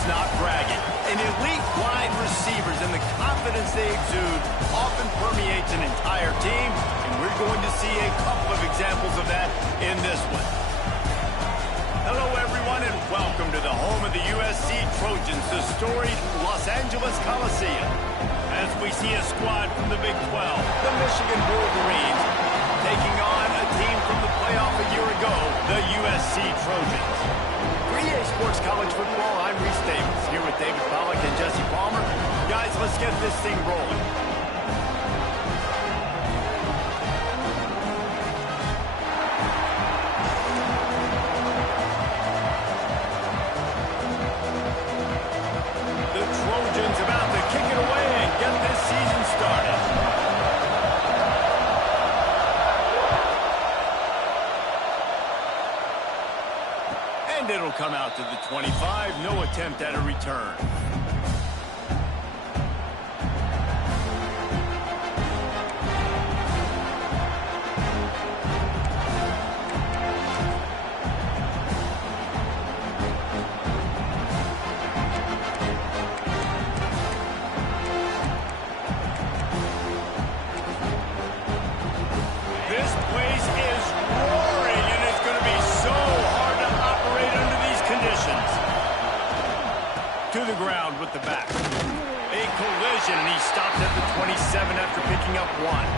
It's not bragging. An elite wide receivers and the confidence they exude often permeates an entire team, and we're going to see a couple of examples of that in this one. Hello, everyone, and welcome to the home of the USC Trojans, the storied Los Angeles Coliseum. As we see a squad from the Big 12, the Michigan Wolverines, taking on a team from the playoff a year ago, the USC Trojans. For EA Sports College Football, I'm Reese Davis, here with David Pollack and Jesse Palmer. Guys, let's get this thing rolling. The Trojans about to kick it away and get this season started. And it'll come out to the 25. No attempt at a return. This place is roaring, and it's going to be so hard to operate under these conditions. To the ground with the back. A collision, and he stopped at the 27 after picking up one.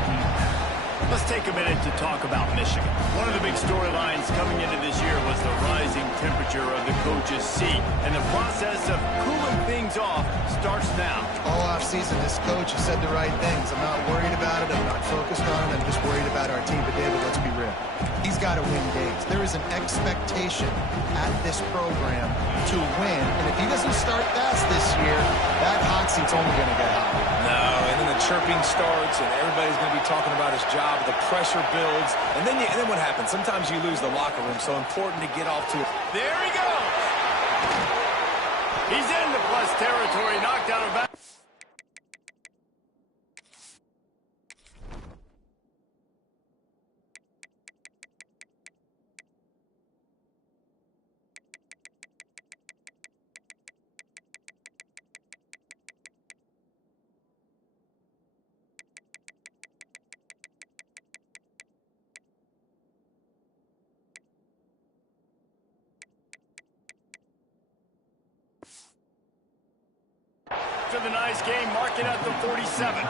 Let's take a minute to talk about Michigan. One of the big storylines coming into this year was the rising temperature of the coach's seat, and the process of cooling things off starts now. All offseason, this coach has said the right things. I'm not worried about it. I'm not focused on it. I'm just worried about our team. But, David, let's be real. He's got to win games. There is an expectation at this program to win. And if he doesn't start fast this year, that hot seat's only going to get hot. No, and then the chirping starts, and everybody's going to be talking about his job. The pressure builds. And then what happens? Sometimes you lose the locker room. So important to get off to. There he goes. He's in the plus territory, knocked out of bounds. To the nice game, mark it at the 47.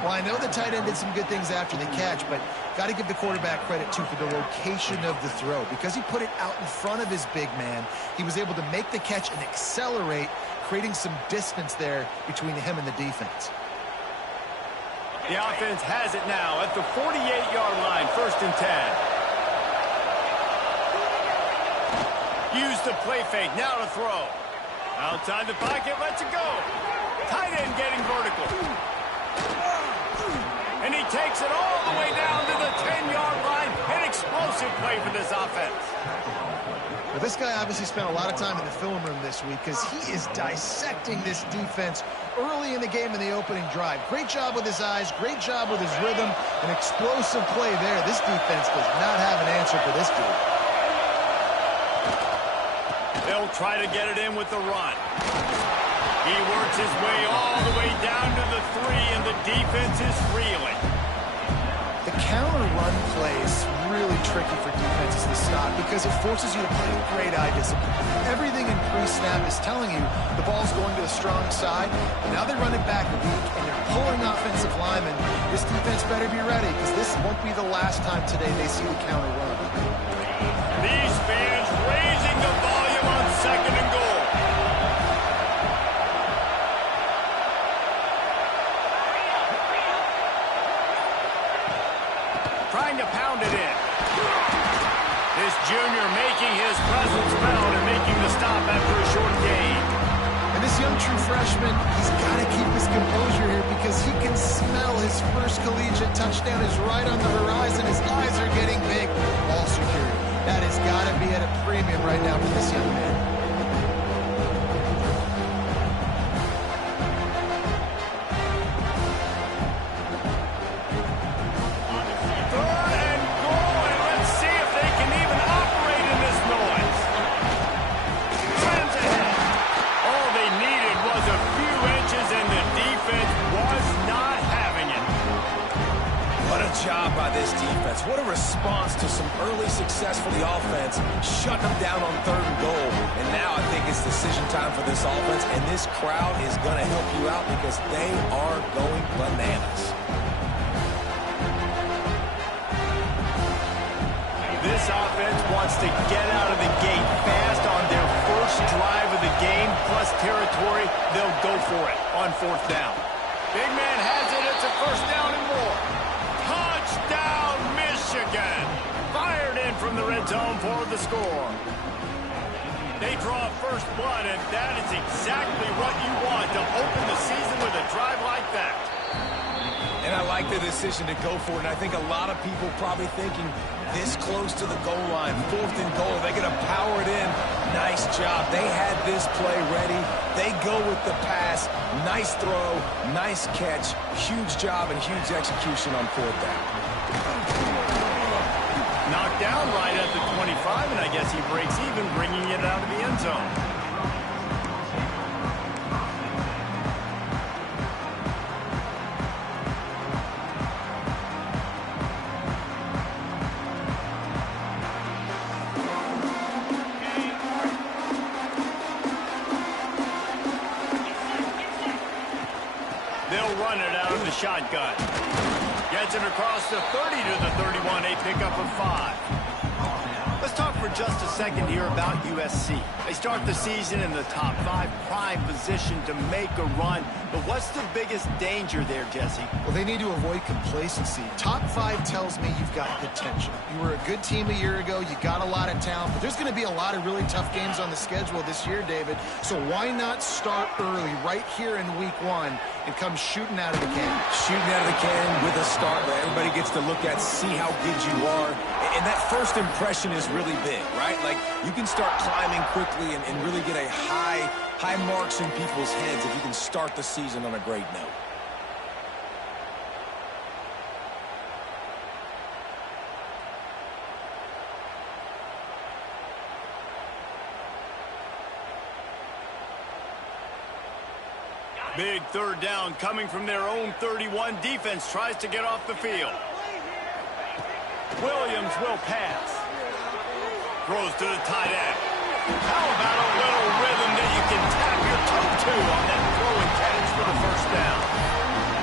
Well, I know the tight end did some good things after the catch, but got to give the quarterback credit, too, for the location of the throw. Because he put it out in front of his big man, he was able to make the catch and accelerate, creating some distance there between him and the defense. The offense has it now at the 48-yard line, 1st and 10. Use the play fake, now to throw. Outside the pocket, lets it go. Tight end getting vertical. And he takes it all the way down to the 10-yard line. An explosive play for this offense. Well, this guy obviously spent a lot of time in the film room this week because he is dissecting this defense early in the game in the opening drive. Great job with his eyes, great job with his rhythm, an explosive play there. This defense does not have an answer for this dude. They'll try to get it in with the run. He works his way all the way down to the 3, and the defense is reeling. The counter run play is really tricky for defenses to stop because it forces you to play with great eye discipline. Everything in pre-snap is telling you the ball's going to the strong side, but now they run it back weak, and they're pulling offensive linemen. This defense better be ready because this won't be the last time today they see the counter run. These fans raising the volume on 2nd and goal. Trying to pound it in. This junior making his presence felt and making the stop after a short gain. And this young true freshman, he's got to keep his composure here because he can smell his first collegiate touchdown is right on the horizon. His eyes are getting big. Ball security. That has got to be at a premium right now for this young man. what a response to some early success for the offense, shutting them down on 3rd and goal. And now I think it's decision time for this offense, and this crowd is going to help you out because they are going bananas. This offense wants to get out of the gate fast on their first drive of the game, plus territory. They'll go for it on 4th down. Big man has it. It's a 1st down and more. Touchdown, Michigan. Fired in from the red zone for the score. They draw first blood, and that is exactly what you want to open the season with a drive like that. And I like the decision to go for it. And I think a lot of people probably thinking this close to the goal line, 4th and goal, they're going to power it in. Nice job. They had this play ready. They go with the pass. Nice throw, nice catch. Huge job and huge execution on 4th down. Knocked down right at the 25, and I guess he breaks even, bringing it out of the end zone. They'll run it out of the shotgun. Gets it across the 30 to the 31, a pickup of 5. Let's talk for just a second here about USC. They start the season in the top 5, prime position to make a run. But what's the biggest danger there, Jesse? Well, they need to avoid complacency. Top 5 tells me you've got potential. You were a good team a year ago. You got a lot of talent. But there's going to be a lot of really tough games on the schedule this year, David. So why not start early right here in week 1 and come shooting out of the cannon? Shooting out of the cannon with a start where everybody gets to look at, see how good you are. And that first impression is really big, right? Like, you can start climbing quickly and really get a high marks in people's heads if you can start the season on a great note. Big 3rd down coming from their own 31. Defense tries to get off the field. Williams will pass. Throws to the tight end. How about a little rhythm that you can tap your toe to on that throw and catch for the 1st down?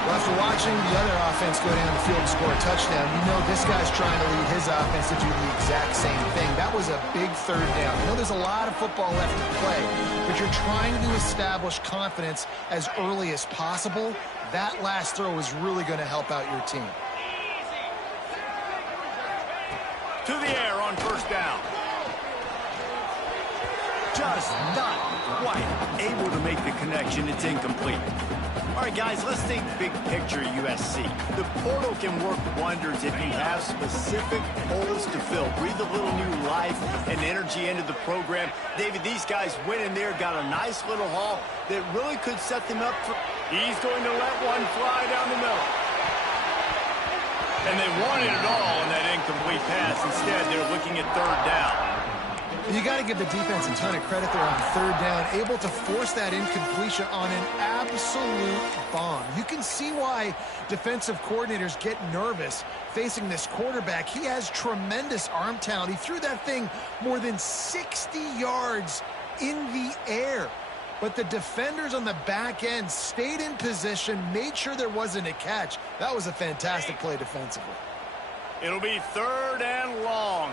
Well, after watching the other offense go down the field and score a touchdown, you know this guy's trying to lead his offense to do the exact same thing. That was a big 3rd down. I know there's a lot of football left to play, but you're trying to establish confidence as early as possible. That last throw is really going to help out your team. To the air on 1st down. Just not quite able to make the connection. It's incomplete. All right, guys, let's think big picture USC. The portal can work wonders if you have specific holes to fill. Breathe a little new life and energy into the program. David, these guys went in there, got a nice little haul that really could set them up for... He's going to let one fly down the middle. And they wanted it all in that incomplete pass. Instead, they're looking at 3rd down. You got to give the defense a ton of credit there on 3rd down, able to force that incompletion on an absolute bomb. You can see why defensive coordinators get nervous facing this quarterback. He has tremendous arm talent. He threw that thing more than 60 yards in the air. But the defenders on the back end stayed in position, made sure there wasn't a catch. That was a fantastic play defensively. It'll be 3rd and long.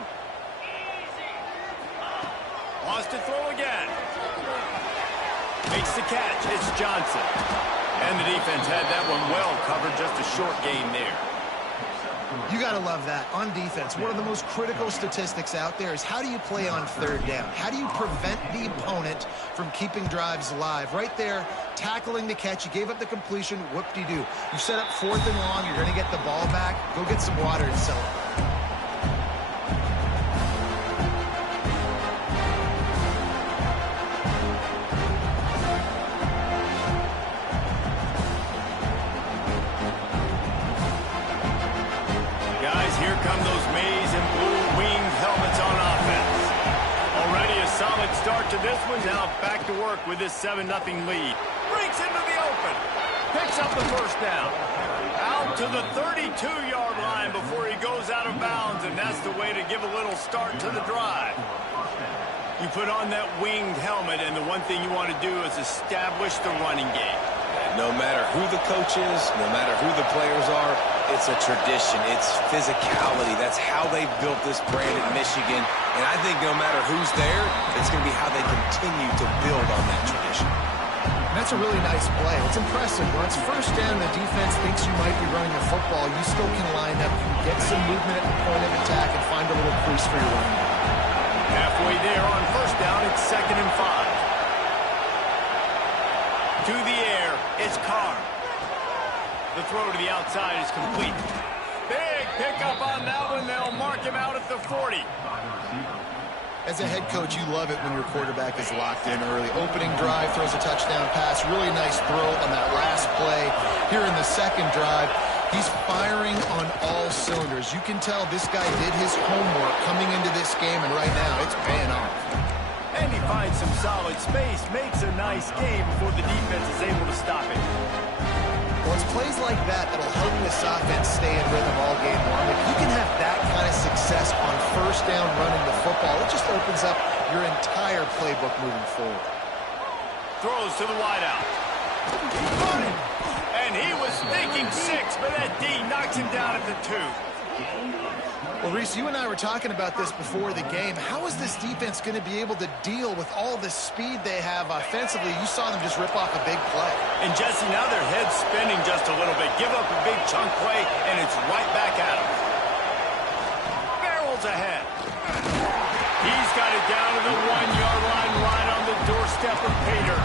Wants to throw again. Makes the catch. It's Johnson. And the defense had that one well covered. Just a short gain there. You got to love that. On defense, one of the most critical statistics out there is how do you play on 3rd down? How do you prevent the opponent from keeping drives alive? Right there, tackling the catch. You gave up the completion. Whoop-de-doo. You set up 4th and long. You're going to get the ball back. Go get some water and celebrate. Here come those maize and blue-winged helmets on offense. Already a solid start to this one. Now back to work with this 7-0 lead. Breaks into the open. Picks up the 1st down. Out to to the 32-yard line before he goes out of bounds, and that's the way to give a little start to the drive. You put on that winged helmet, and the one thing you want to do is establish the running game. No matter who the coach is, no matter who the players are, it's a tradition. It's physicality. That's how they built this brand at Michigan. And I think no matter who's there, it's going to be how they continue to build on that tradition. And that's a really nice play. It's impressive. When it's first down, the defense thinks you might be running the football. You still can line up. You can get some movement at the point of attack and find a little crease for your running back. Halfway there on first down, it's 2nd and 5. To the air, it's Carr. The throw to the outside is complete. Big pickup on that one. They'll mark him out at the 40. As a head coach, you love it when your quarterback is locked in early. Opening drive, throws a touchdown pass. Really nice throw on that last play. Here in the second drive, he's firing on all cylinders. You can tell this guy did his homework coming into this game, and right now it's paying off. And he finds some solid space, makes a nice game before the defense is able to stop it. Well, it's plays like that that'll help this offense stay in rhythm all game long. If you can have that kind of success on first down running the football, it just opens up your entire playbook moving forward. Throws to the wideout. And he was thinking 6, but that D knocks him down at the 2. Well, Reese, you and I were talking about this before the game. How is this defense going to be able to deal with all the speed they have offensively? You saw them just rip off a big play. And, Jesse, now their head's spinning just a little bit. Give up a big chunk play, and it's right back at them. Barrels ahead. He's got it down to the 1-yard line, right on the doorstep of Pater.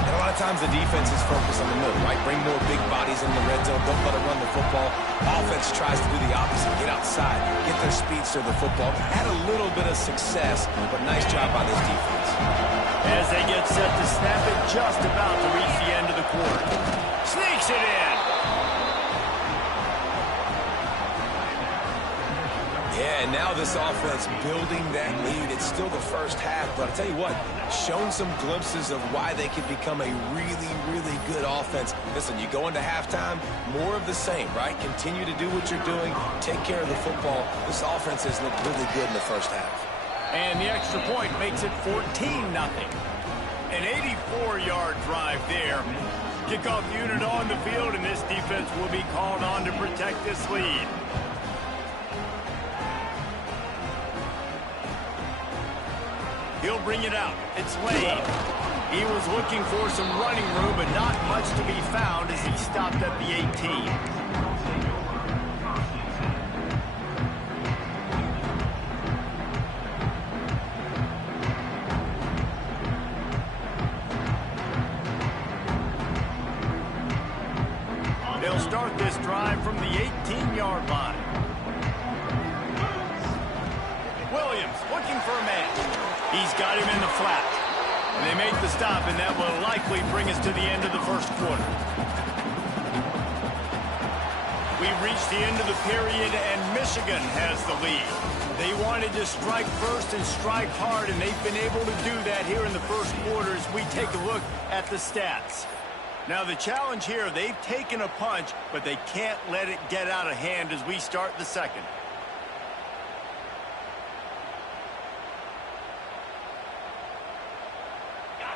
And a lot of times the defense is focused on the middle, right? Bring more big bodies in the red zone. Don't let it run the football. Offense tries to do the opposite. Get outside. Get their speedster the football. Had a little bit of success, but nice job by this defense. As they get set to snap it, just about to reach the end of the quarter. Sneaks it in. Yeah, and now this offense building that lead. It's still the first half, but I'll tell you what, shown some glimpses of why they could become a really, really good offense. Listen, you go into halftime, more of the same, right? Continue to do what you're doing, take care of the football. This offense has looked really good in the first half. And the extra point makes it 14-0. An 84-yard drive there. Kickoff unit on the field, and this defense will be called on to protect this lead. He'll bring it out. It's Lane. He was looking for some running room, but not much to be found as he stopped at the 18. They'll start this drive from the 18-yard line. Williams looking for a man. He's got him in the flat. And they make the stop, and that will likely bring us to the end of the first quarter. We've reached the end of the period, and Michigan has the lead. They wanted to strike first and strike hard, and they've been able to do that here in the first quarter as we take a look at the stats. Now, the challenge here, they've taken a punch, but they can't let it get out of hand as we start the second.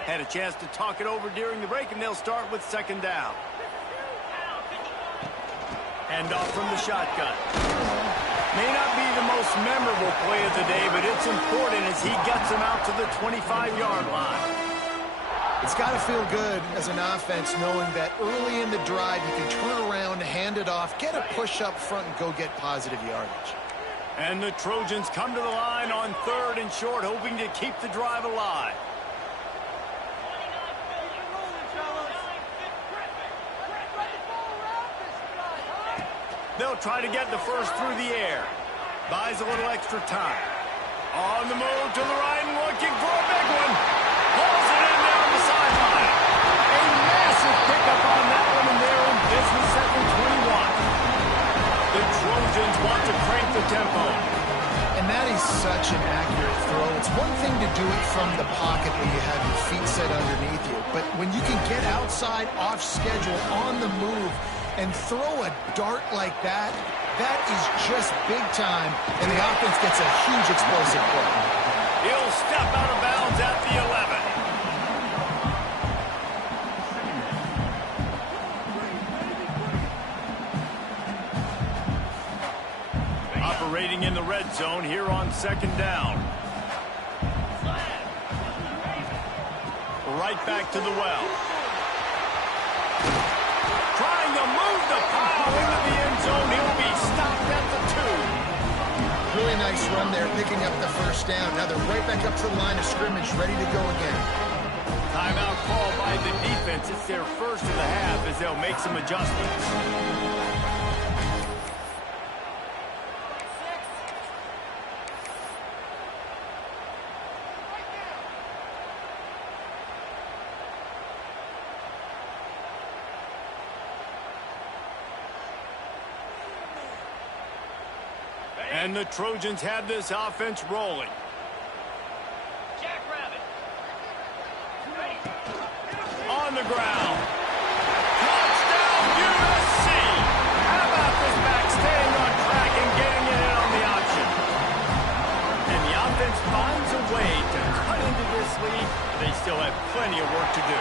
Had a chance to talk it over during the break, and they'll start with second down. Hand off from the shotgun. May not be the most memorable play of the day, but it's important as he gets him out to the 25-yard line. It's got to feel good as an offense knowing that early in the drive you can turn around, hand it off, get a push up front, and go get positive yardage. And the Trojans come to the line on 3rd and short, hoping to keep the drive alive. They'll try to get the first through the air. Buys a little extra time. On the move to the right and looking for a big one. Pulls it in there on the sideline. A massive pickup on that one, and they're in business at the 21. The Trojans want to crank the tempo. And that is such an accurate throw. It's one thing to do it from the pocket when you have your feet set underneath you, but when you can get outside, off schedule, on the move, And throw a dart like that, that is just big time, and the offense gets a huge explosive play. He'll step out of bounds at the 11. Operating in the red zone here on 2nd down. Right back to the well. Trying to move the pile into the end zone. He'll be stopped at the 2. Really nice run there, picking up the first down. Now they're right back up to the line of scrimmage, ready to go again. Timeout called by the defense. It's their first of the half as they'll make some adjustments. And the Trojans have this offense rolling. Jackrabbit. On the ground. Touchdown, USC. How about this back staying on track and getting it in on the option? And the offense finds a way to cut into this lead. They still have plenty of work to do.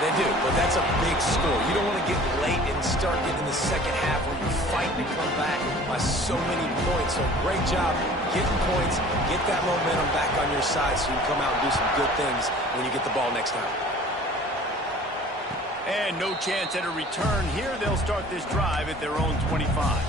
They do, but that's a big score. You don't want to get late and start getting the second half where you're fighting to come back by so many points. So great job getting points, get that momentum back on your side so you can come out and do some good things when you get the ball next time. And no chance at a return here. They'll start this drive at their own 25.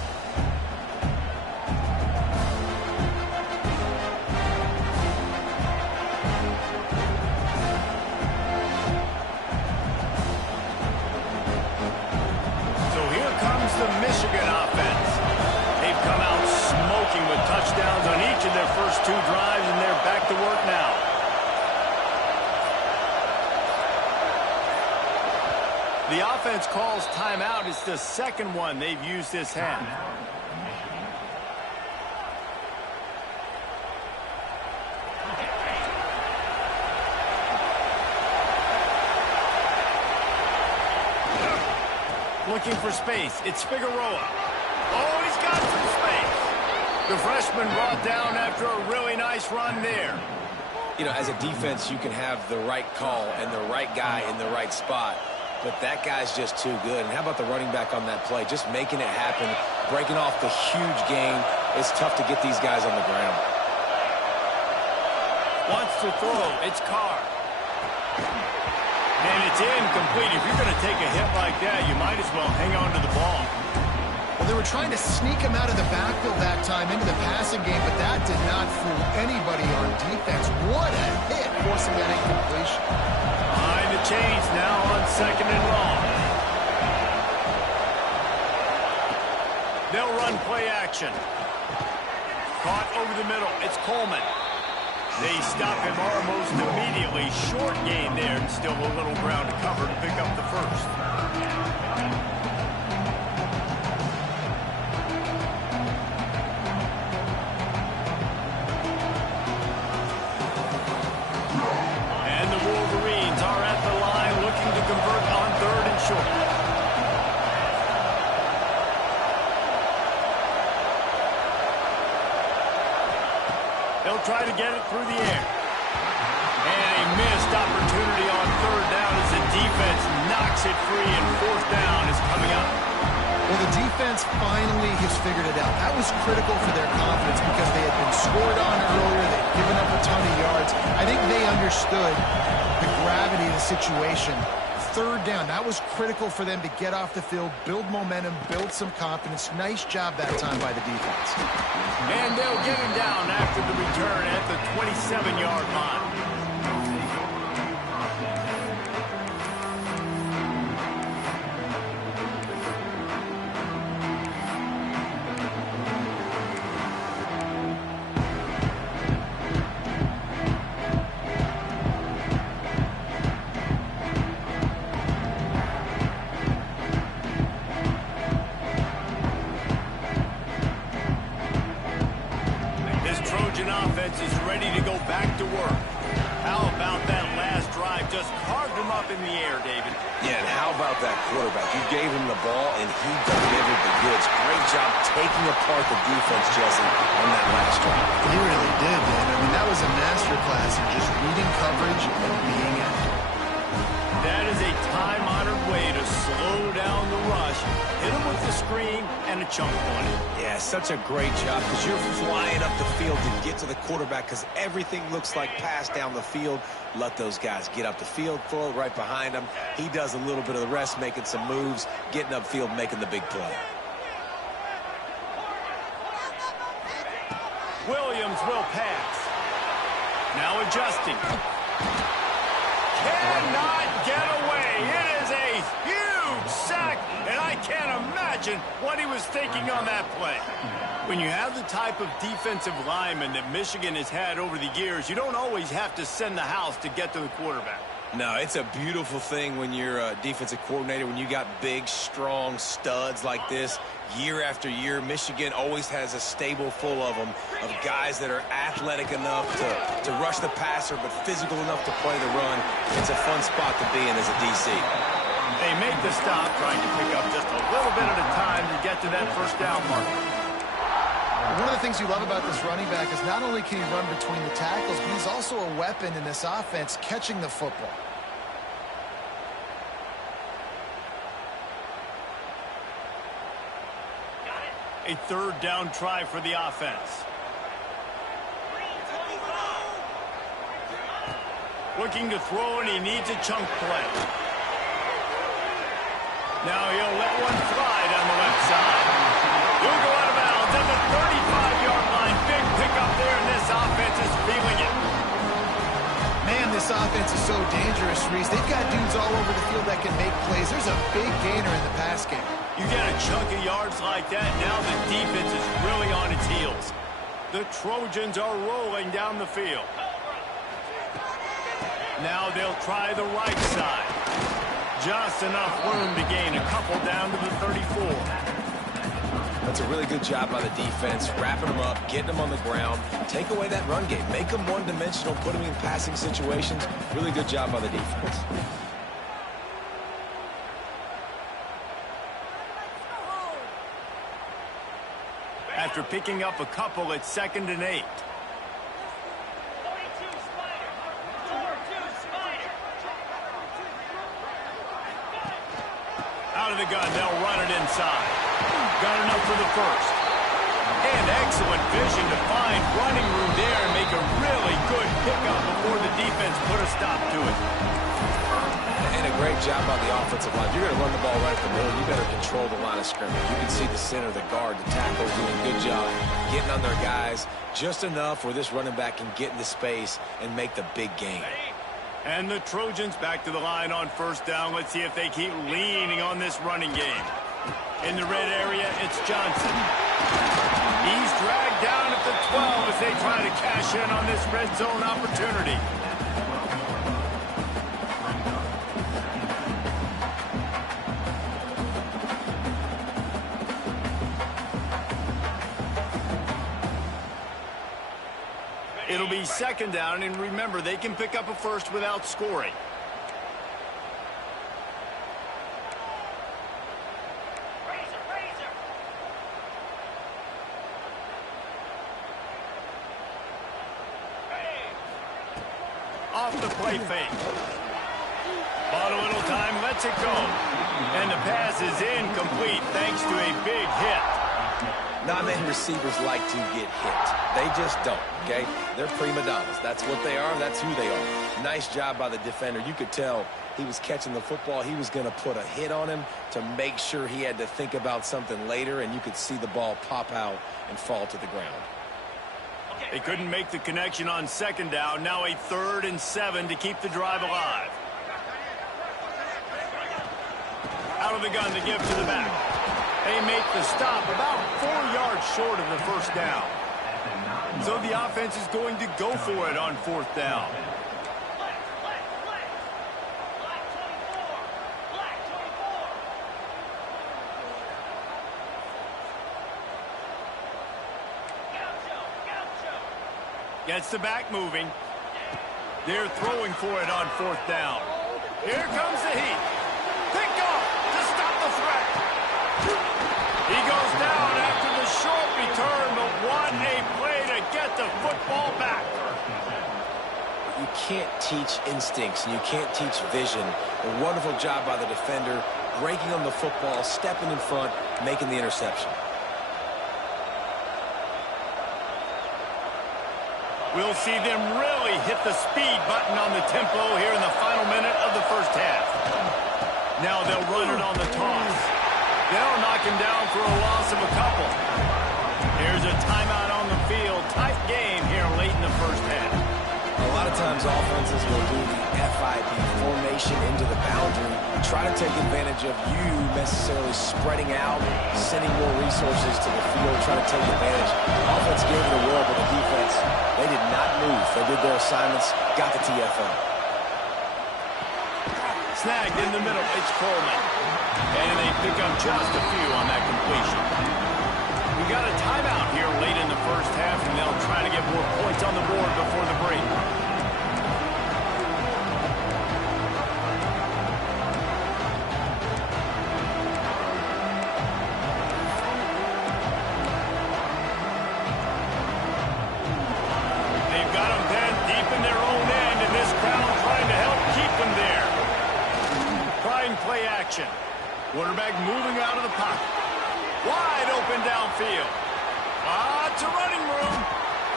The Michigan offense. They've come out smoking with touchdowns on each of their first 2 drives, and they're back to work now. The offense calls timeout. It's the second one they've used this half. Looking for space. It's Figueroa. Oh, he's got some space. The freshman brought down after a really nice run there. You know, as a defense, you can have the right call and the right guy in the right spot, but that guy's just too good. And how about the running back on that play? Just making it happen, breaking off the huge gain. It's tough to get these guys on the ground. Wants to throw. It's Carr. And it's incomplete. If you're going to take a hit like that, you might as well hang on to the ball. Well, they were trying to sneak him out of the backfield that time into the passing game, but that did not fool anybody on defense. What a hit, forcing that incompletion. Behind the chains now on 2nd and long. They'll run play action. Caught over the middle. It's Coleman. They stop him almost immediately. Short gain there, and still a little ground to cover to pick up the first. And the Wolverines are at the line looking to convert on 3rd and short. They'll try to get it through the air. And a missed opportunity on 3rd down as the defense knocks it free, and 4th down is coming up. Well, the defense finally has figured it out. That was critical for their confidence because they had been scored on earlier. They'd given up a ton of yards. I think they understood the gravity of the situation. 3rd down, that was critical for them to get off the field, build momentum, build some confidence. Nice job that time by the defense. And they'll get him down after the return at the 27-yard line. Offense is ready to go back to work. How about that quarterback? You gave him the ball, and he delivered the goods. Great job taking apart the defense, Jesse, on that last drive. He really did, Dan. I mean, that was a masterclass in just reading coverage and being accurate. That is a time-honored way to slow down the rush, hit him with the screen, and a chunk play. Yeah, such a great job because you're flying up the field to get to the quarterback because everything looks like pass down the field. Let those guys get up the field, throw it right behind him. He does a little bit of the rest, making some moves, getting upfield, making the big play. Williams will pass. Now adjusting. Cannot get away. It is a huge sack, and I can't imagine what he was thinking on that play. When you have the type of defensive lineman that Michigan has had over the years, you don't always have to send the house to get to the quarterback. No, it's a beautiful thing when you're a defensive coordinator, when you got big, strong studs like this. Year after year, Michigan always has a stable full of them, of guys that are athletic enough to rush the passer, but physical enough to play the run. It's a fun spot to be in as a DC. They make the stop, trying to pick up just a little bit at a time to get to that first down mark. One of the things you love about this running back is not only can he run between the tackles, but he's also a weapon in this offense catching the football. A third down try for the offense. Looking to throw, and he needs a chunk play. Now he'll let one fly down the left side. He'll go out of bounds at the 35-yard line. Big pickup there, and this offense is feeling it. Man, this offense is so dangerous, Reese. They've got dudes all over the field that can make plays. There's a big gainer in the pass game. You get a chunk of yards like that, now the defense is really on its heels. The Trojans are rolling down the field. Now they'll try the right side. Just enough room to gain a couple down to the 34. That's a really good job by the defense, wrapping them up, getting them on the ground, take away that run game, make them one-dimensional, put them in passing situations. Really good job by the defense. After picking up a couple, it's 2nd and 8. Out of the gun, they'll run it inside. Got enough for the first. And excellent vision to find running room there and make a really good pickup before the defense put a stop to it. And a great job by the offensive line. You're going to run the ball right at the middle. You better control the line of scrimmage. You can see the center, the guard, the tackle doing a good job getting on their guys just enough where this running back can get into space and make the big game. And the Trojans back to the line on first down. Let's see if they keep leaning on this running game. In the red area, it's Johnson. He's dragged down at the 12 as they try to cash in on this red zone opportunity. It'll be 2nd down, and remember, they can pick up a first without scoring. Off the play fake. Bought a little time, lets it go. And the pass is incomplete thanks to a big hit. Not many receivers like to get hit. They just don't, okay? They're prima donnas. That's what they are. That's who they are. Nice job by the defender. You could tell he was catching the football. He was going to put a hit on him to make sure he had to think about something later, and you could see the ball pop out and fall to the ground. They couldn't make the connection on 2nd down. Now a 3rd and 7 to keep the drive alive. Out of the gun to give to the back. They make the stop about 4 yards short of the first down. So the offense is going to go for it on 4th down. Gets the back moving. They're throwing for it on 4th down. Here comes the heat. Pick He goes down after the short return, but what a play to get the football back. You can't teach instincts, and you can't teach vision. A wonderful job by the defender, breaking on the football, stepping in front, making the interception. We'll see them really hit the speed button on the tempo here in the final minute of the first half. Now they'll run it on the toss. They'll knock him down for a loss of a couple. Here's a timeout on the field. Tight game here late in the first half. A lot of times offenses will do the FIB, formation into the boundary, try to take advantage of you necessarily spreading out, sending more resources to the field, trying to take advantage. Offense gave it a whirl, but the defense, they did not move. They did their assignments, got the TFL. Snagged in the middle, it's Coleman. And they pick up just a few on that completion. We got a timeout here late in the first half, and they'll try to get more points on the board before the break. They've got them penned deep in their own end, and this crowd trying to help keep them there. Trying play action. Quarterback moving out of the pocket. Wide open downfield. To running room.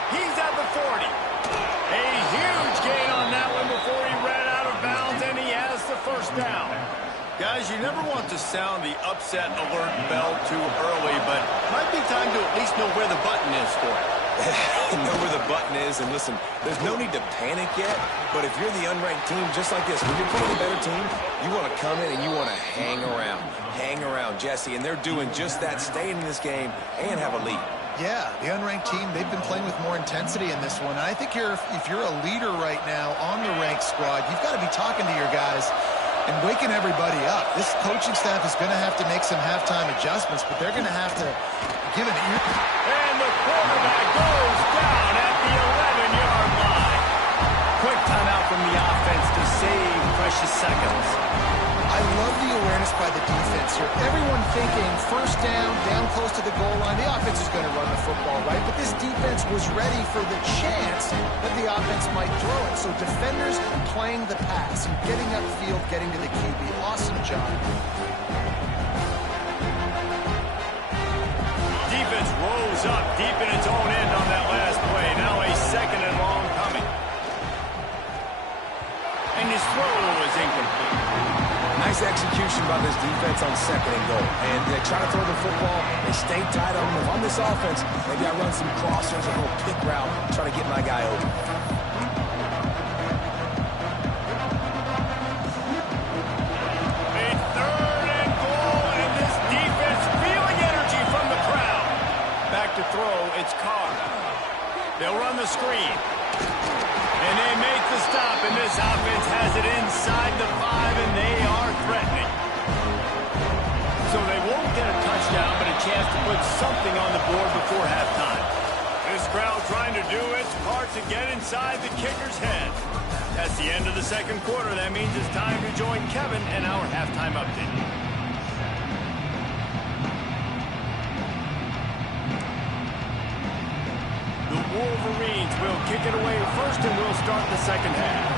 He's at the 40. A huge gain on that one before he ran out of bounds, and he has the first down. Guys, you never want to sound the upset alert bell too early, but it might be time to at least know where the button is for it. Know where the button is, and listen, there's no need to panic yet, but if you're the unranked team, just like this, when you're playing a better team, you want to come in and you want to hang around, Jesse, and they're doing just that, staying in this game and have a lead. Yeah, the unranked team, they've been playing with more intensity in this one. And I think if you're a leader right now on the ranked squad, you've got to be talking to your guys and waking everybody up. This coaching staff is going to have to make some halftime adjustments, but they're going to have to give an ear. And the quarterback goes down at the 11-yard line. Quick timeout from the offense to save precious seconds. I love the awareness by the defense here. Everyone thinking first down close to the goal line. The offense is going to run the football, right? But this defense was ready for the chance that the offense might throw it. So defenders playing the pass and getting upfield, getting to the QB. Awesome job. Defense rolls up deep in its own end on that last play. Now a second and long coming. And his throw is incomplete. Nice execution by this defense on second and goal. And they try to throw the football. They stay tight on them. On this offense, maybe I run some crossers, a little pick route, try to get my guy over. A third and goal, and this defense feeling energy from the crowd. Back to throw, it's Carr. They'll run the screen. And they make the stop, and this offense has it inside the 5, and they are threatening. So they won't get a touchdown, but a chance to put something on the board before halftime. This crowd trying to do its part to get inside the kicker's head. That's the end of the second quarter. That means it's time to join Kevin and our halftime update. The Wolverines will kick it away first, and we'll start the second half.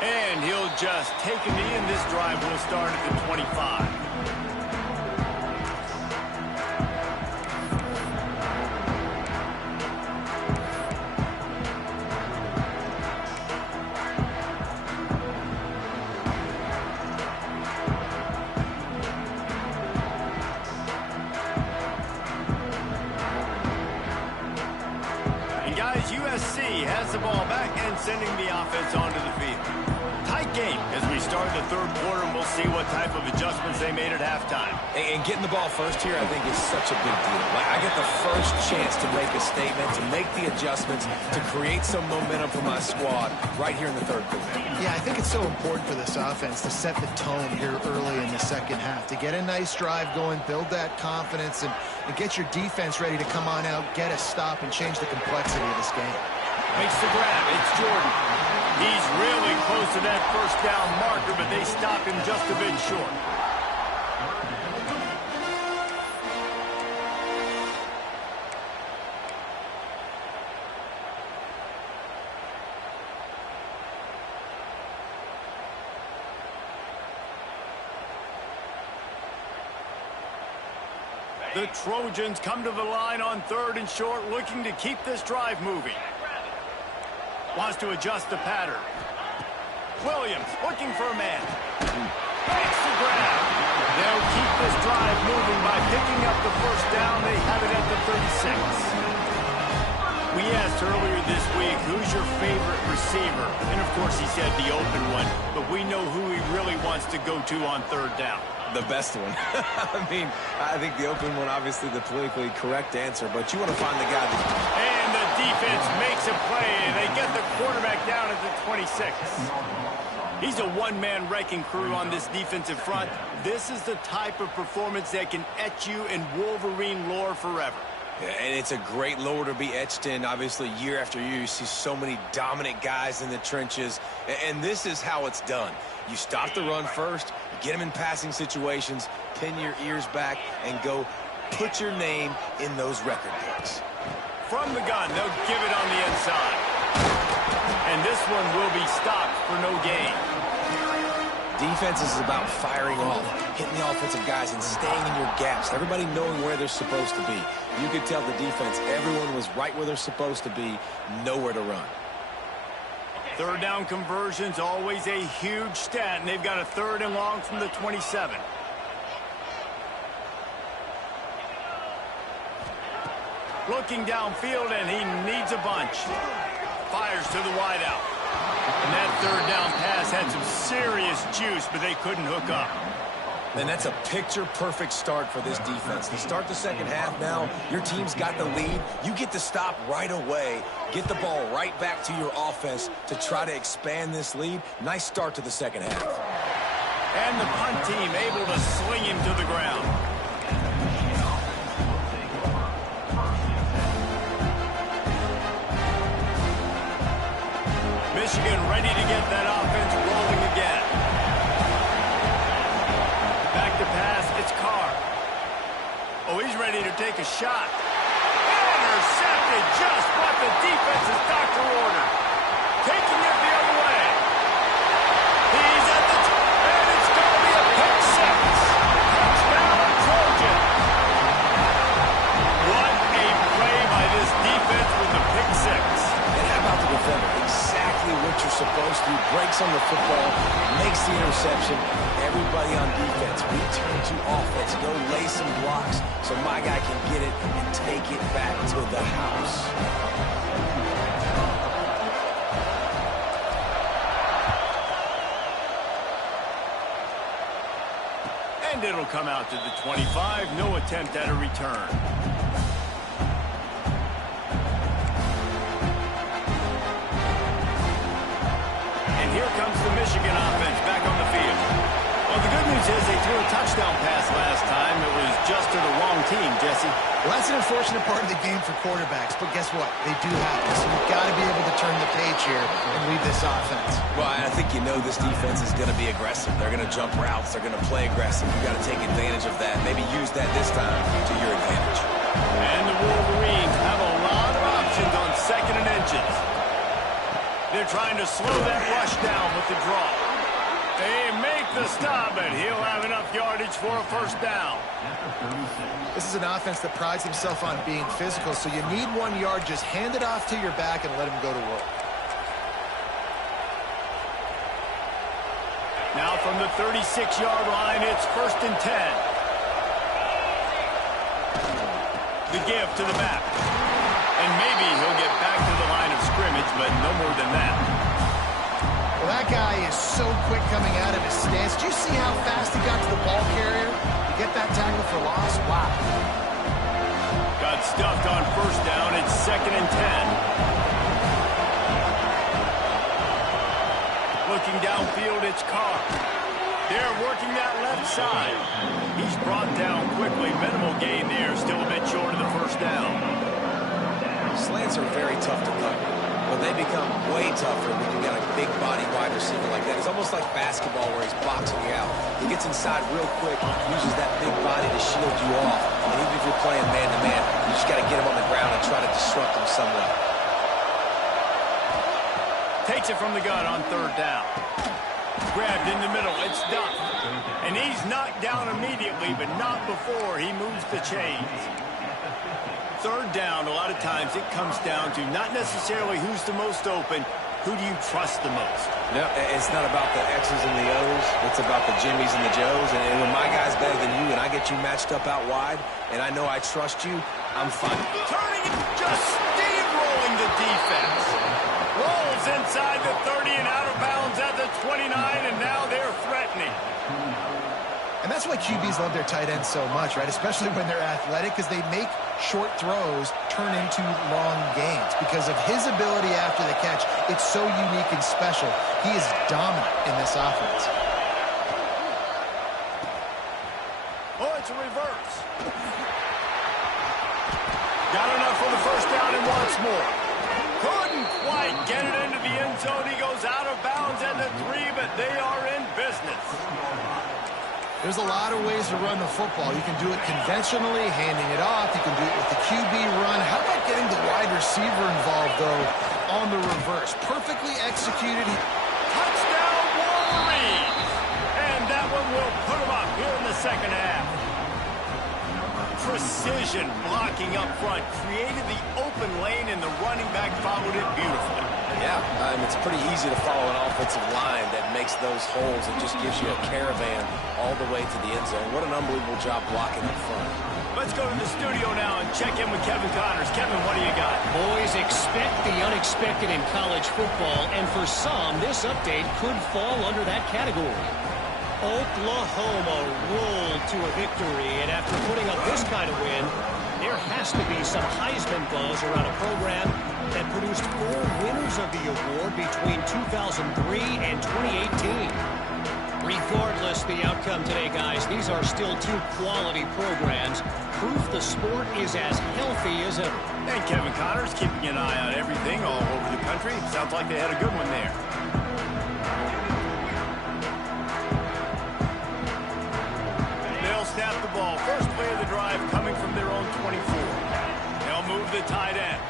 And he'll just take a knee, and this drive will start at the 25. USC has the ball back and sending the offense onto the field. Tight game as we start the third quarter, and we'll see what type of adjustments they made at halftime. And getting the ball first here, I think, is such a big deal. I get the first chance to make a statement, to make the adjustments, to create some momentum for my squad right here in the third quarter. Yeah, I think it's so important for this offense to set the tone here early in the second half, to get a nice drive going, build that confidence, and get your defense ready to come on out, get a stop, and change the complexity of this game. Makes the grab. It's Jordan. He's really close to that first down marker, but they stop him just a bit short. The Trojans come to the line on 3rd and short, looking to keep this drive moving. Wants to adjust the pattern. Williams looking for a man. Makes the grab. They'll keep this drive moving by picking up the first down. They have it at the 36. We asked earlier this week, who's your favorite receiver? And of course he said the open one, but we know who he really wants to go to on 3rd down. The best one. I mean, I think the open one, obviously the politically correct answer, but you want to find the guy that... And the defense makes a play, and they get the quarterback down at the 26. He's a one-man wrecking crew on this defensive front. This is the type of performance that can etch you in Wolverine lore forever. Yeah, and it's a great lore to be etched in. Obviously, year after year, you see so many dominant guys in the trenches, and this is how it's done. You stop the run first, get them in passing situations, pin your ears back, and go put your name in those record books. From the gun, they'll give it on the inside. And this one will be stopped for no gain. Defense is about firing off, hitting the offensive guys and staying in your gaps, everybody knowing where they're supposed to be. You could tell the defense, everyone was right where they're supposed to be, nowhere to run. 3rd down conversion's always a huge stat, and they've got a 3rd and long from the 27. Looking downfield, and he needs a bunch. Fires to the wideout. And that 3rd down pass had some serious juice, but they couldn't hook up. And that's a picture-perfect start for this defense. To start the second half now, your team's got the lead. You get to stop right away, get the ball right back to your offense to try to expand this lead. Nice start to the second half. And the punt team able to sling him to the ground. Michigan ready to get that offense rolling again. Back to pass, it's Carr. Oh, he's ready to take a shot. Intercepted, just what the defense's doctor ordered. Taking it the other way. He's at the and it's going to be a pick six. Touchdown, Trojan. What a play by this defense with the pick six. And how about the defender? Exactly what you're supposed to do. Breaks on the football, makes the interception. Everybody on defense, return to offense. Go lay some blocks so my guy can get it and take it back to the house. And it'll come out to the 25. No attempt at a return. Here comes the Michigan offense back on the field. Well, the good news is they threw a touchdown pass last time. It was just to the wrong team, Jesse. Well, that's an unfortunate part of the game for quarterbacks, but guess what? They do have this. You've got to be able to turn the page here and lead this offense. Well, I think you know this defense is going to be aggressive. They're going to jump routes. They're going to play aggressive. You've got to take advantage of that. Maybe use that this time to your advantage. And the Wolverines have a lot of options on 2nd and inches. They're trying to slow that rush down with the draw. They make the stop, and he'll have enough yardage for a first down. This is an offense that prides himself on being physical, so you need 1 yard. Just hand it off to your back and let him go to work. Now from the 36-yard line, it's 1st and 10. The give to the back. And maybe he'll get back to the line of scrimmage, but no more than that. Well, that guy is so quick coming out of his stance. Do you see how fast he got to the ball carrier to get that tackle for loss? Wow. Got stuffed on 1st down. It's 2nd and 10. Looking downfield, it's Carr. They're working that left side. He's brought down quickly. Minimal gain there. Still a bit short of the 1st down. Slants are very tough to cover. Well, they become way tougher when you got a big body wide receiver like that. It's almost like basketball where he's boxing you out. He gets inside real quick, uses that big body to shield you off. And even if you're playing man-to-man, you just got to get him on the ground and try to disrupt him somewhat. Takes it from the gun on third down. Grabbed in the middle. It's done. And he's knocked down immediately, but not before he moves the chains. Third down, a lot of times it comes down to not necessarily who's the most open, who do you trust the most? No, it's not about the X's and the O's. It's about the Jimmies and the Joes. And when my guy's better than you and I get you matched up out wide and I know I trust you, I'm fine. Turning it, just steamrolling the defense. Rolls inside the 30 and out of bounds at the 29, and now they're threatening. And that's why QBs love their tight ends so much, right? Especially when they're athletic, because they make short throws turn into long gains. Because of his ability after the catch, it's so unique and special. He is dominant in this offense. Oh, it's a reverse. Got enough for the first down and wants more. Couldn't quite get it into the end zone. He goes out of bounds at the 3, but they are in business. There's a lot of ways to run the football. You can do it conventionally, handing it off. You can do it with the QB run. How about getting the wide receiver involved, though, on the reverse? Perfectly executed. Touchdown, Wolverines! And that one will put him up here in the second half. Precision blocking up front created the open lane, and the running back followed it beautifully. Yeah, it's pretty easy to follow an offensive line that makes those holes and just gives you a caravan all the way to the end zone. What an unbelievable job blocking up front. Let's go to the studio now and check in with Kevin Connors. Kevin, what do you got? Boys, expect the unexpected in college football, and for some, this update could fall under that category. Oklahoma rolled to a victory, and after putting up this kind of win, there has to be some Heisman buzz around a program that produced 4 winners of the award between 2003 and 2018. Regardless the outcome today, guys, these are still 2 quality programs. Proof the sport is as healthy as ever. And Kevin Connors keeping an eye on everything all over the country. Sounds like they had a good one there. They'll snap the ball. First play of the drive coming from their own 24. They'll move the tight end.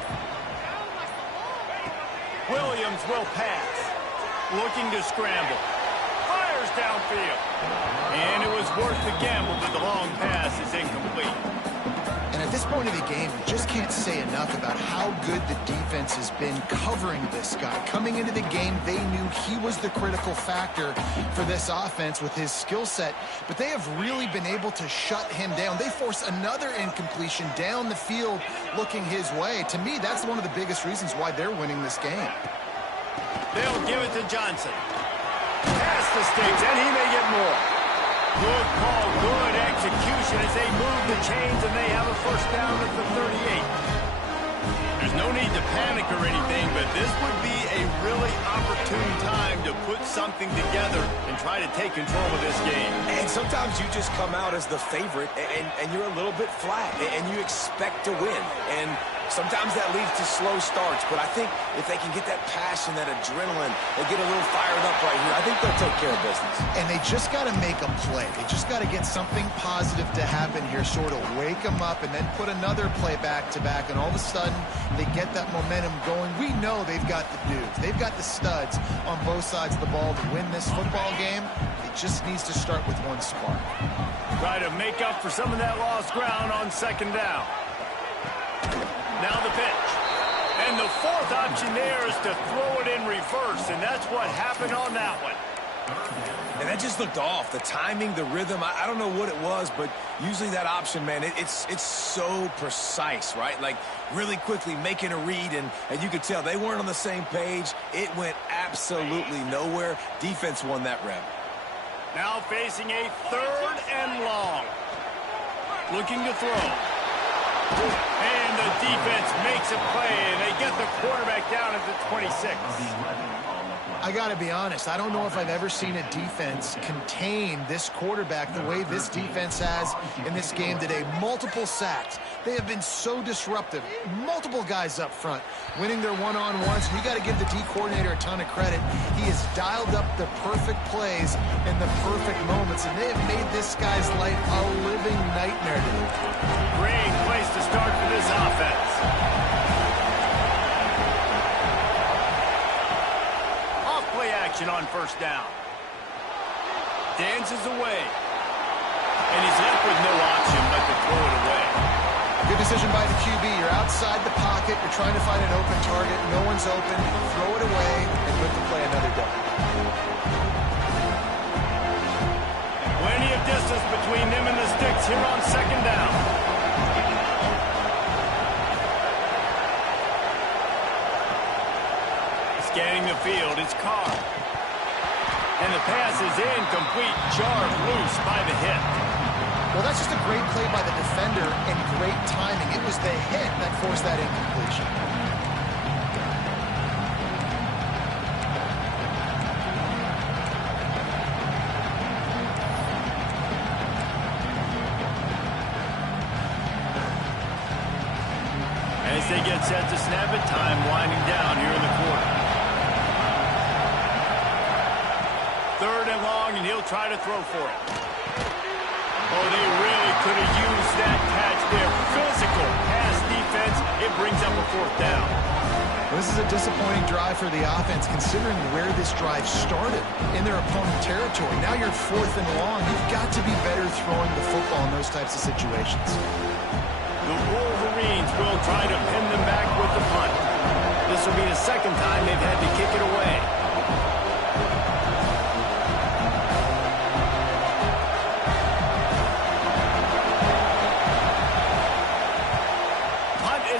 Williams will pass. Looking to scramble. Fires downfield. And it was worth the gamble, but the long pass is incomplete. And at this point of the game, you just can't say enough about how good the defense has been covering this guy. Coming into the game, they knew he was the critical factor for this offense with his skill set, but they have really been able to shut him down. They force another incompletion down the field looking his way. To me, that's one of the biggest reasons why they're winning this game. They'll give it to Johnson. Pass the sticks, and he may get more. Good call, good execution as they move the chains, and they have a first down at the 38. There's no need to panic or anything, but this would be a really opportune time to put something together and try to take control of this game. And sometimes you just come out as the favorite, and you're a little bit flat, and you expect to win. And sometimes that leads to slow starts, but I think if they can get that passion, that adrenaline, they get a little fired up right here, I think they'll take care of business. And they just got to make them play. They just got to get something positive to happen here, sort of wake them up, and then put another play back-to-back, and all of a sudden they get that momentum going. We know they've got the dudes. They've got the studs on both sides of the ball to win this football game. It just needs to start with one spark. Try to make up for some of that lost ground on second down. Now the pitch. And the fourth option there is to throw it in reverse, and that's what happened on that one. And that just looked off. The timing, the rhythm, I don't know what it was, but usually that option, man, it's so precise, right? Like really quickly making a read, and you could tell they weren't on the same page. It went absolutely nowhere. Defense won that rep. Now facing a third and long. Looking to throw. And the defense makes a play, and they get the quarterback down at the 26. I got to be honest, I don't know if I've ever seen a defense contain this quarterback the way this defense has in this game today. Multiple sacks. They have been so disruptive. Multiple guys up front winning their one-on-ones. You got to give the D coordinator a ton of credit. He has dialed up the perfect plays and the perfect moments, and they have made this guy's life a living nightmare today. Great place to start for this offense. Off-play action on first down. Dances away. And he's left with no option but to throw it away. Good decision by the QB. You're outside the pocket. You're trying to find an open target. No one's open. Throw it away and live to play another down. Plenty of distance between them and the sticks here on second down. Scanning the field, it's Carr. And the pass is incomplete. Jarred loose by the hit. Well, that's just a great play by the defender and great timing. It was the hit that forced that incompletion. As they get set to snap it, time winding down here in the quarter. Third and long, and he'll try to throw for it. Oh, they really could have used that catch there. Physical pass defense. It brings up a fourth down. This is a disappointing drive for the offense, considering where this drive started in their opponent territory. Now you're fourth and long. You've got to be better throwing the football in those types of situations. The Wolverines will try to pin them back with the punt. This will be the second time they've had to kick it away.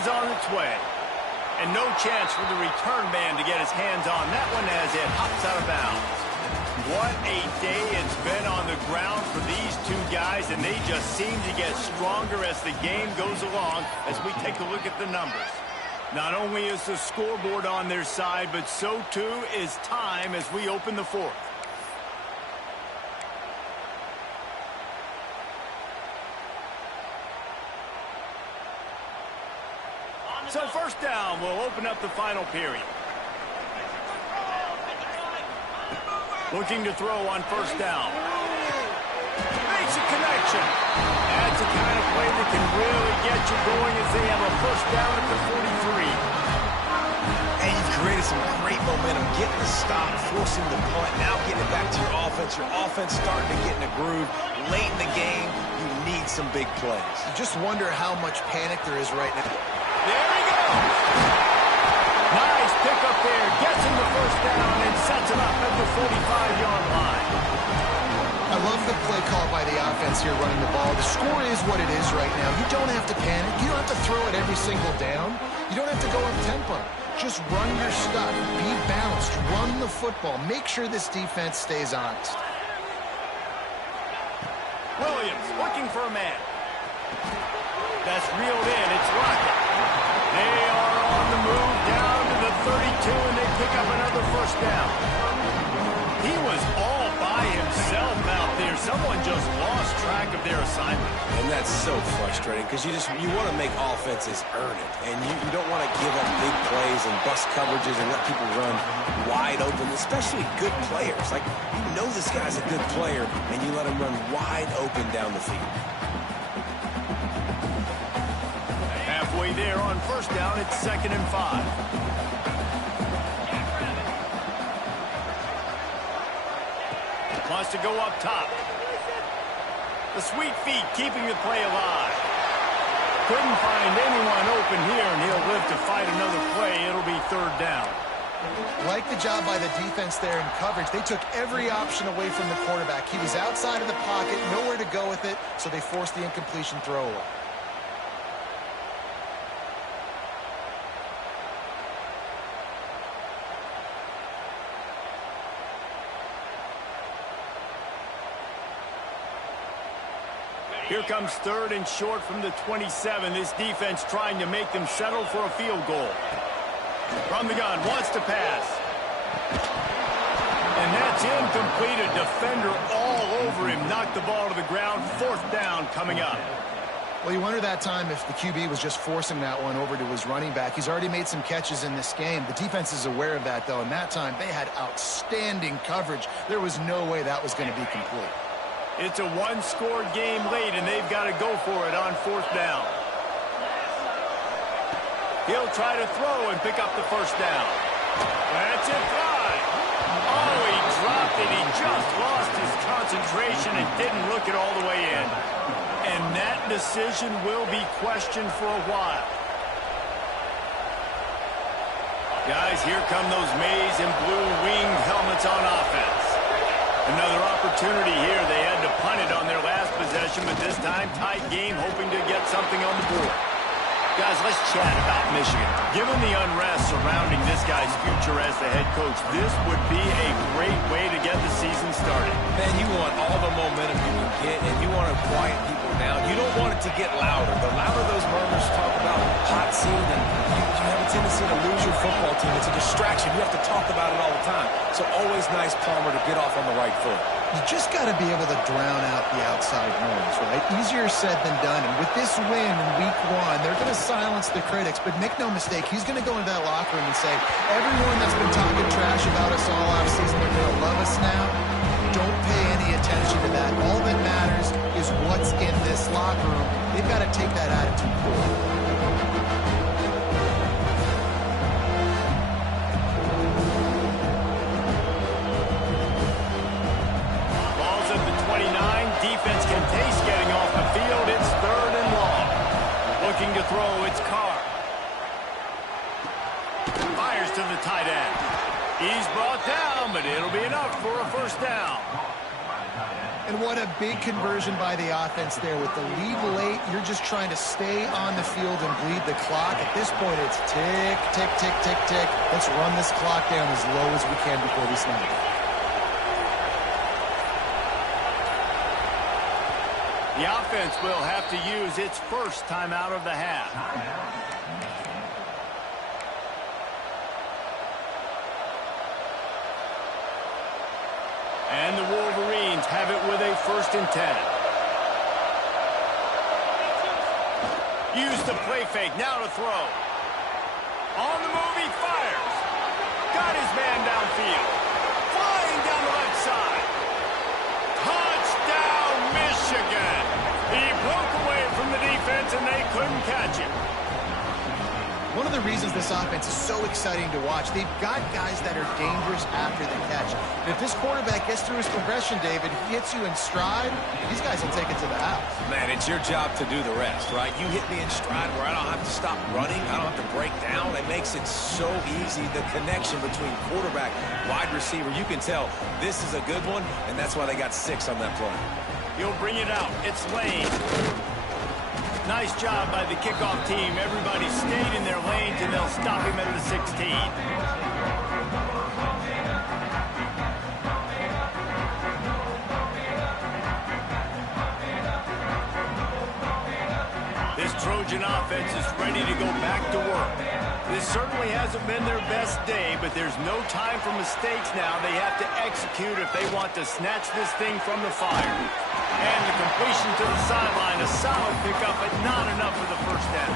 On its way, and no chance for the return man to get his hands on that one as it hops out of bounds. What a day it's been on the ground for these two guys, and they just seem to get stronger as the game goes along as we take a look at the numbers. Not only is the scoreboard on their side, but so too is time as we open the fourth. So first down will open up the final period. Looking to throw on first down. Makes a connection. That's the kind of play that can really get you going as they have a first down at the 43. And you've created some great momentum, getting the stop, forcing the punt, now getting it back to your offense. Your offense starting to get in a groove. Late in the game, you need some big plays. You just wonder how much panic there is right now. There he goes. Nice pickup there. Gets him the first down and sets him up at the 45-yard line. I love the play call by the offense here running the ball. The score is what it is right now. You don't have to panic. You don't have to throw it every single down. You don't have to go up tempo. Just run your stuff. Be balanced. Run the football. Make sure this defense stays honest. Williams looking for a man. That's reeled in. It's Rocket. They are on the move down to the 32, and they pick up another first down. He was all by himself out there. Someone just lost track of their assignment. And that's so frustrating because you want to make offenses earn it. And you don't want to give up big plays and bust coverages and let people run wide open, especially good players. Like, you know this guy's a good player, and you let him run wide open down the field. Halfway there on first down, it's 2nd and 5. Wants to go up top. The sweet feet keeping the play alive. Couldn't find anyone open here, and he'll live to fight another play. It'll be 3rd down. Like the job by the defense there in coverage. They took every option away from the quarterback. He was outside of the pocket, nowhere to go with it, so they forced the incompletion throwaway. Here comes 3rd and short from the 27. This defense trying to make them settle for a field goal. From the gun, wants to pass. And that's incomplete. A defender all over him. Knocked the ball to the ground. 4th down coming up. Well, you wonder that time if the QB was just forcing that one over to his running back. He's already made some catches in this game. The defense is aware of that, though, and that time they had outstanding coverage. There was no way that was going to be complete. It's a one-score game late, and they've got to go for it on 4th down. He'll try to throw and pick up the 1st down. That's it, fly. Oh, he dropped it. He just lost his concentration and didn't look it all the way in. And that decision will be questioned for a while. Guys, here come those maize and blue winged helmets on offense. Another opportunity here. They had to punt it on their last possession, but this time tight game, hoping to get something on the board. Guys, let's chat about Michigan. Given the unrest surrounding this guy's future as the head coach, this would be a great way to get the season started. Man, you want all the momentum you can get, and you want to quiet people down. You don't want it to get louder. The louder those murmurs talk about hot seat, and you have a tendency to lose your football team. It's a distraction. You have to talk about it all the time. So always nice, Palmer, to get off on the right foot. You just got to be able to drown out the outside noise, right? Easier said than done. And with this win in week 1, they're going to silence the critics. But make no mistake, he's going to go into that locker room and say, everyone that's been talking trash about us all offseason, they're going to love us now. Don't pay any attention to that. All that matters is what's in this locker room. They've got to take that attitude forward. Defense can taste getting off the field. It's 3rd and long. Looking to throw, it's Carr. Fires to the tight end. He's brought down, but it'll be enough for a 1st down. And what a big conversion by the offense there. With the lead late, you're just trying to stay on the field and bleed the clock. At this point, it's tick, tick, tick, tick, tick. Let's run this clock down as low as we can before we snap it. The offense will have to use its 1st timeout of the half. And the Wolverines have it with a 1st and 10. Use the play fake, now to throw. On the move, he fires. Got his man downfield. Flying down the left side. Touchdown, Michigan. He broke away from the defense, and they couldn't catch him. One of the reasons this offense is so exciting to watch, they've got guys that are dangerous after the catch. And if this quarterback gets through his progression, David, he hits you in stride, these guys will take it to the house. Man, it's your job to do the rest, right? You hit me in stride where I don't have to stop running. I don't have to break down. It makes it so easy. The connection between quarterback, wide receiver, you can tell this is a good one, and that's why they got 6 on that play. He'll bring it out. It's Lane. Nice job by the kickoff team. Everybody stayed in their lanes, and they'll stop him at the 16. This Trojan offense is ready to go back to work. This certainly hasn't been their best day, but there's no time for mistakes now. They have to execute if they want to snatch this thing from the fire. And the completion to the sideline, a solid pickup, but not enough for the 1st down.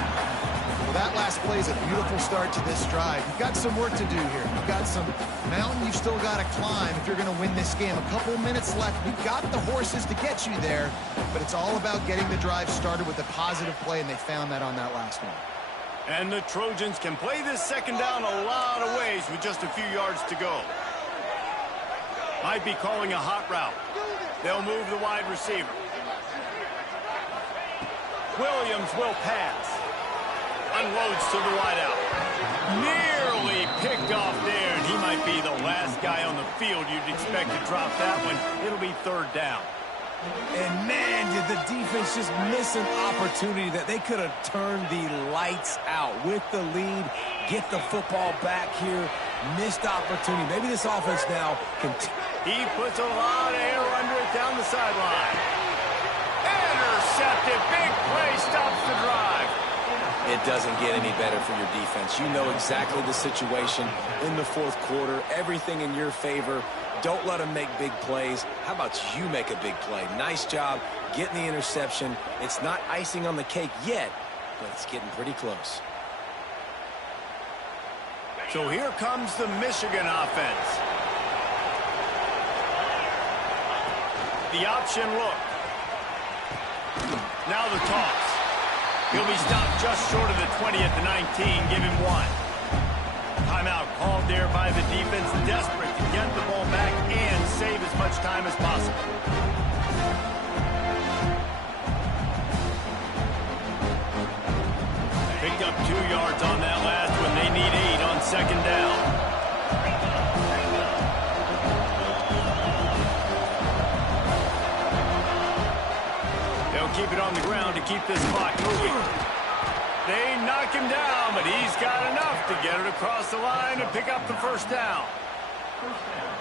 Well, that last play is a beautiful start to this drive. You've got some work to do here. You've got some mountain you've still got to climb if you're going to win this game. A couple minutes left. We've got the horses to get you there, but it's all about getting the drive started with a positive play, and they found that on that last one. And the Trojans can play this 2nd down a lot of ways with just a few yards to go. Might be calling a hot route. They'll move the wide receiver. Williams will pass. Unloads to the wideout. Nearly picked off there, and he might be the last guy on the field you'd expect to drop that one. It'll be 3rd down. And, man, did the defense just miss an opportunity that they could have turned the lights out with the lead, get the football back here, missed opportunity. Maybe this offense now can... He puts a lot of air under it down the sideline. Intercepted. Big play stops the drive. It doesn't get any better for your defense. You know exactly the situation in the 4th quarter. Everything in your favor. Don't let them make big plays. How about you make a big play? Nice job getting the interception. It's not icing on the cake yet, but it's getting pretty close. So here comes the Michigan offense. The option look. Now the toss. He'll be stopped just short of the 20 at the 19. Give him 1. Timeout called there by the defense, desperate to get the ball back and save as much time as possible. Picked up 2 yards on that last one. They need 8 on second down. They'll keep it on the ground to keep this clock moving. They knock him down, but he's got enough to get it across the line and pick up the first down.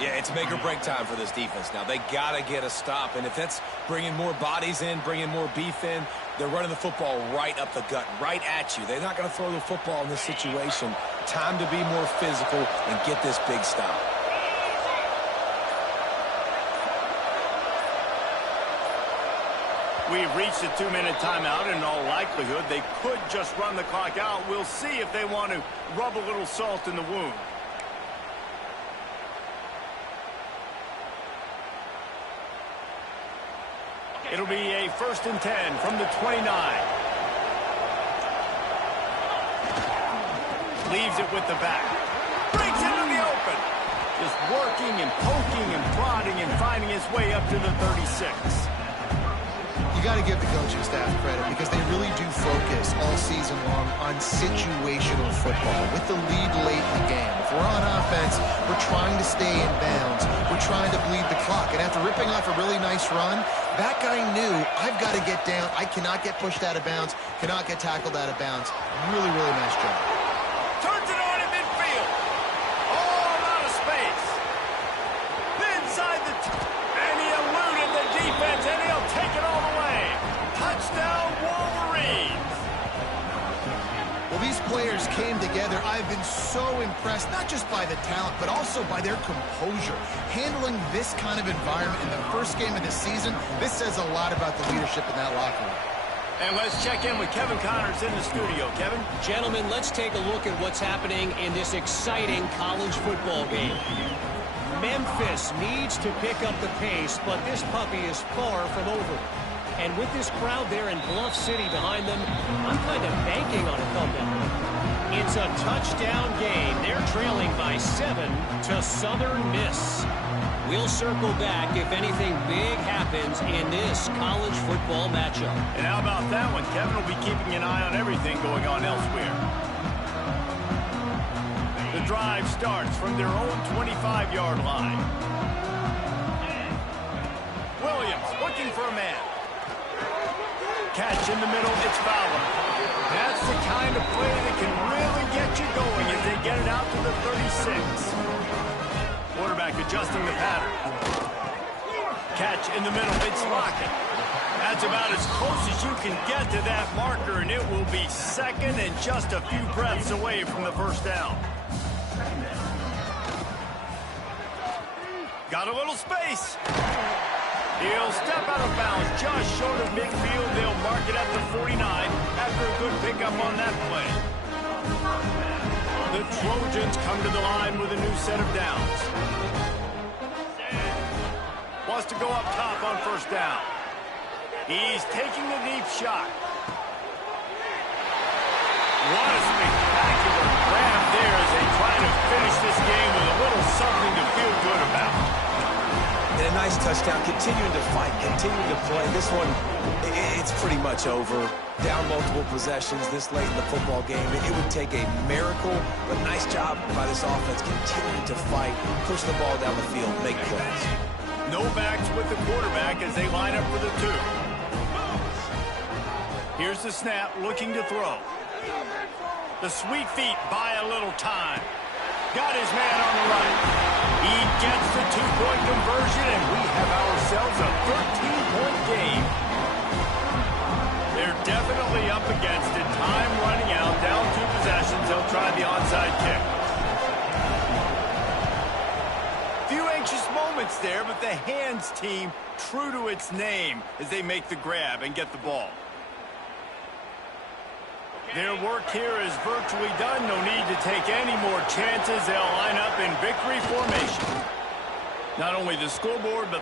Yeah, it's make or break time for this defense now. They got to get a stop, and if that's bringing more bodies in, bringing more beef in, they're running the football right up the gut, right at you. They're not going to throw the football in this situation. Time to be more physical and get this big stop. We've reached a 2-minute timeout, and in all likelihood, they could just run the clock out. We'll see if they want to rub a little salt in the wound. It'll be a 1st and 10 from the 29. Leaves it with the back. Breaks into the open. Just working and poking and prodding and finding his way up to the 36. You got to give the coaching staff credit because they really do focus all season long on situational football with the lead late in the game. If we're on offense, we're trying to stay in bounds. We're trying to bleed the clock. And after ripping off a really nice run, that guy knew, I've got to get down. I cannot get pushed out of bounds, cannot get tackled out of bounds. Really, really nice job. Turns it on in midfield. All out of space. Inside the... and he eluded the defense, and he'll take it all the way. Touchdown, Wolverines. Well, these players came together. I've been so impressed, not just by the talent, but also by their composure. Handling this kind of environment in the first game of the season, this says a lot about the leadership in that locker room. And let's check in with Kevin Connors in the studio. Kevin? Gentlemen, let's take a look at what's happening in this exciting college football game. Memphis needs to pick up the pace, but this puppy is far from over. And with this crowd there in Bluff City behind them, I'm kind of banking on a comeback. It's a touchdown game. They're trailing by 7 to Southern Miss. We'll circle back if anything big happens in this college football matchup. And how about that one? Kevin will be keeping an eye on everything going on elsewhere. The drive starts from their own 25-yard line. Williams looking for a man. Catch in the middle, it's Fowler. That's the kind of play that can really get you going if they get it out to the 36. Quarterback adjusting the pattern. Catch in the middle, it's Lockett. That's about as close as you can get to that marker, and it will be second and just a few breaths away from the first down. Got a little space. He'll step out of bounds just short of midfield. They'll mark it at the 49 after a good pickup on that play. The Trojans come to the line with a new set of downs. Wants to go up top on first down. He's taking the deep shot. What a spectacular grab there as they try to finish this game with a little something to feel good about. And a nice touchdown, continuing to fight, continuing to play. This one, it's pretty much over. Down multiple possessions this late in the football game. It would take a miracle, but nice job by this offense continuing to fight, push the ball down the field, make plays. No backs with the quarterback as they line up for the 2. Here's the snap, looking to throw. The sweet feet buy a little time. Got his man on the right. He gets the 2-point conversion, and we have ourselves a 13-point game. They're definitely up against it. Time running out, down 2 possessions. They'll try the onside kick. Few anxious moments pass there, but the hands team true to its name as they make the grab and get the ball. Their work here is virtually done. No need to take any more chances. They'll line up in victory formation. Not only the scoreboard, but